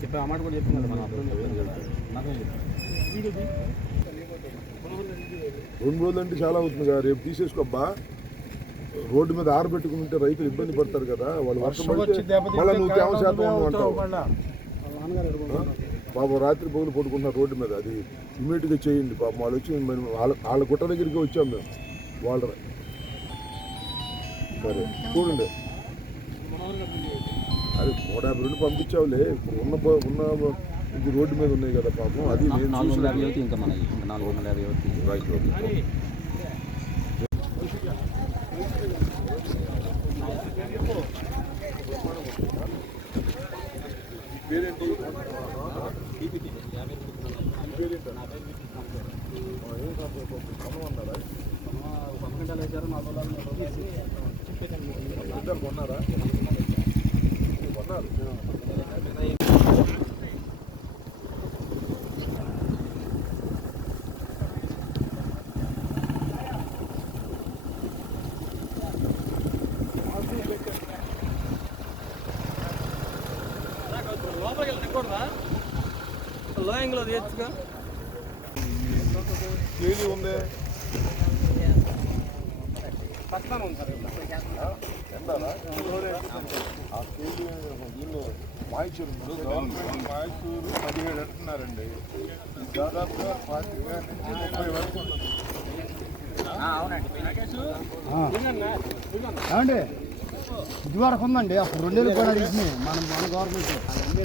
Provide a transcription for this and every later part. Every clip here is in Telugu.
చెప్పే ఆ మాట కూడా చెప్పింది కదా మనం అప్పుడు చెప్పలేదు కదా. నాకే రెండు రోజులు అంటే చాలా అవుతుంది కదా రేపు తీసేసుకోబ్బా రోడ్డు మీద ఆరబెట్టుకుని ఉంటే రైతులు ఇబ్బంది పడతారు కదా వాళ్ళు వర్షం పడితే మళ్ళీ నువ్వు తేమ శాతం అంటావు? పాపం రాత్రి పగులు పడుకుంటున్నారు రోడ్డు మీద. అది ఇమీడియట్గా చేయండి పాపం. వాళ్ళు వచ్చి మరి వాళ్ళ వాళ్ళ గుట్ట దగ్గరికి వచ్చాం మేము. వాళ్ళ సరే చూడండి. అది నూట యాభై రెండు పంపించావులే. ఇప్పుడు ఉన్న ఉన్న ఇది రోడ్డు మీద ఉన్నాయి కదా పాపం. అది నేను నాలుగు వందల యాభై అవుతాయి ఇంకా మనకి ఇంకా నాలుగు వందల యాభై అవుతాయి రైట్ ఓకే పేరేంటి ఇద్దరు కొన్నారా కొన్నారు? లోపలికి వెళ్ళి తిక్కకూడదా లోయంగ్లో తీయచ్చుగా? ఉంది పక్కన ఉంది సార్ ఎండాలా? ఆ కేజీ దీన్ని మాయిచూరు గవర్నమెంట్ పదిహేడు అంటున్నారండి దాదాపుగా పాతిక నుంచి ముప్పై వరకు ఉంటుంది ఏమండి ఇది వరకు ఉందండి అప్పుడు రెండు వేలు కూడా తీసినాయి మన మన గవర్నమెంట్ పదమూడు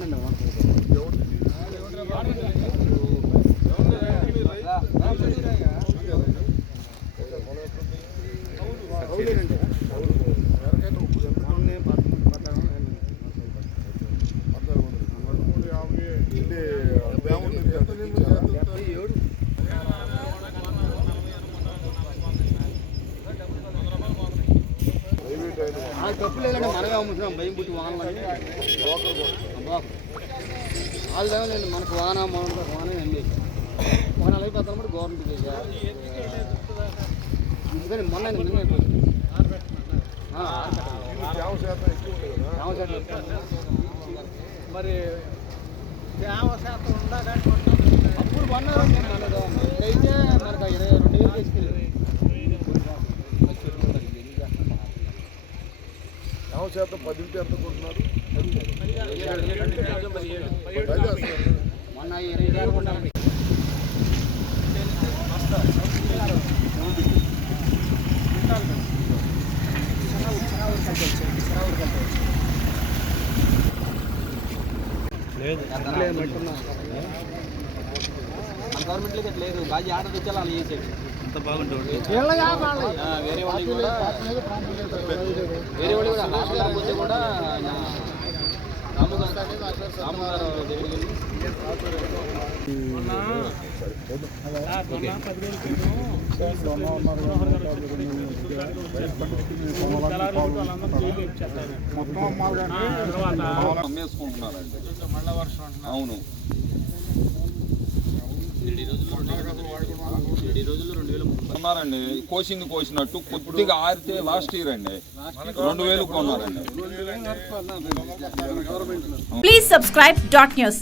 యాభై అంటే బ్యాంకు నుంచి ఎంత ఇచ్చారా? ప్రైవేట్ అయిన తప్పు లేదండి మనమే అమ్ముతున్నాం భయం పుట్టి వాహనాలని బ్రోకర్ కూడా. వాళ్ళు ఏమలేదు మనకు వాహన మనకు వాహనం అండి ఒక నెల అయిపోతాను కూడా గవర్నమెంట్ చేసా ఎందుకని మొన్న నిన్న మరి తేమ శాతం ఉందా కానీ అప్పుడు కొన్నారు అయితే మనకు ఇరవై రెండు వేలు తీసుకెళ్ళి తేమ శాతం పది ఉంటే ఎంత కొంటున్నారు. మొన్న ఇరవై వేలు కొన్నాను మన గవర్నమెంట్లో గట్ల లేదు బాగా ఆర్డర్ తెచ్చాలి అలా చేసేది అంత బాగుంటుంది వీళ్ళగా వాళ్ళ వేరే వాళ్ళు కూడా వేరే వాళ్ళు కూడా హాస్టల్ పోతే కూడా ఆయన రాము గారు రాము గారు దగ్గరికి వెళ్ళి అమ్మేసుకుంటున్నారండి అవును రెండు కొన్నారండి. కోసింది కోసినట్టు కొద్దిగా ఆరితే లాస్ట్ ఇయర్ అండి. రెండు వేలు కొన్నారండి. Please subscribe dot news